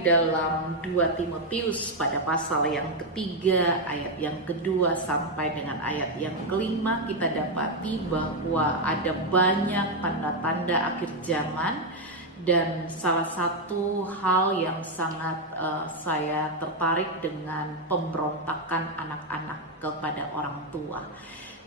di dalam 2 Timotius pada pasal yang ketiga, ayat yang kedua sampai dengan ayat yang kelima, kita dapati bahwa ada banyak tanda-tanda akhir zaman. Dan salah satu hal yang sangat saya tertarik dengan pemberontakan anak-anak kepada orang tua.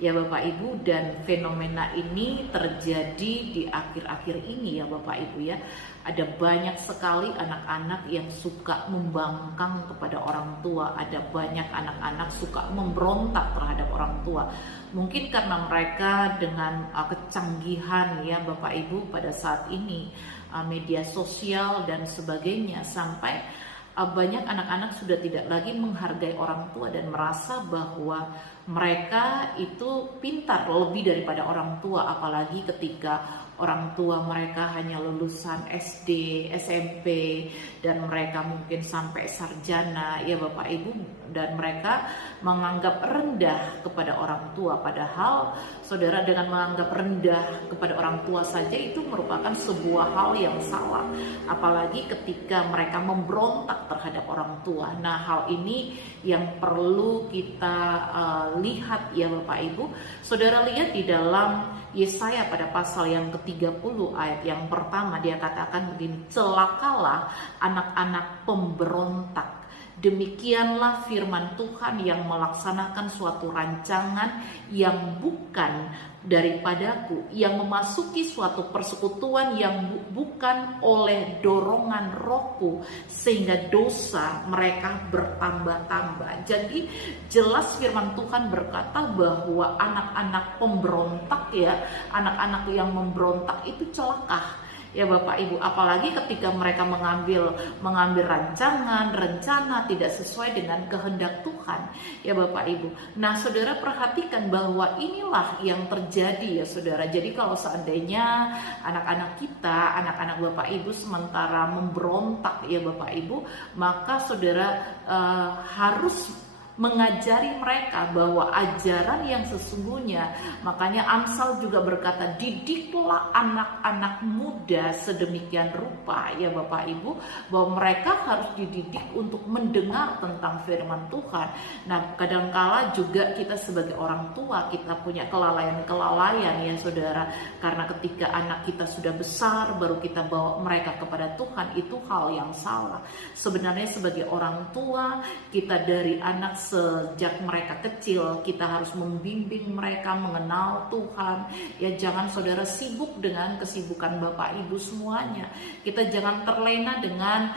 Ya Bapak Ibu, dan fenomena ini terjadi di akhir-akhir ini ya Bapak Ibu ya. Ada banyak sekali anak-anak yang suka membangkang kepada orang tua. Ada banyak anak-anak suka memberontak terhadap orang tua. Mungkin karena mereka dengan kecanggihan ya Bapak Ibu pada saat ini, media sosial dan sebagainya, sampai banyak anak-anak sudah tidak lagi menghargai orang tua dan merasa bahwa mereka itu pintar lebih daripada orang tua, apalagi ketika orang tua mereka hanya lulusan SD, SMP, dan mereka mungkin sampai sarjana ya Bapak Ibu, dan mereka menganggap rendah kepada orang tua. Padahal saudara, dengan menganggap rendah kepada orang tua saja itu merupakan sebuah hal yang salah, apalagi ketika mereka memberontak terhadap orang tua. Nah, hal ini yang perlu kita lihat ya Bapak Ibu. Saudara lihat di dalam Yesaya pada pasal yang ke-30 ayat yang pertama, dia katakan begini, celakalah anak-anak pemberontak. Demikianlah firman Tuhan yang melaksanakan suatu rancangan yang bukan daripadaku, yang memasuki suatu persekutuan yang bukan oleh dorongan rohku, sehingga dosa mereka bertambah-tambah. Jadi jelas firman Tuhan berkata bahwa anak-anak pemberontak ya, anak-anak yang memberontak itu celaka ya Bapak Ibu, apalagi ketika mereka mengambil rencana tidak sesuai dengan kehendak Tuhan ya Bapak Ibu. Nah, saudara perhatikan bahwa inilah yang terjadi ya saudara. Jadi kalau seandainya anak-anak kita, anak-anak Bapak Ibu sementara memberontak ya Bapak Ibu, maka saudara harus mengajari mereka bahwa ajaran yang sesungguhnya. Makanya Amsal juga berkata, didiklah anak-anak muda sedemikian rupa ya Bapak Ibu, bahwa mereka harus dididik untuk mendengar tentang firman Tuhan. Nah, kadangkala juga kita sebagai orang tua, kita punya kelalaian ya saudara, karena ketika anak kita sudah besar baru kita bawa mereka kepada Tuhan, itu hal yang salah. Sebenarnya sebagai orang tua, kita dari anak sejak mereka kecil, kita harus membimbing mereka mengenal Tuhan ya. Jangan saudara sibuk dengan kesibukan Bapak Ibu semuanya. Kita jangan terlena dengan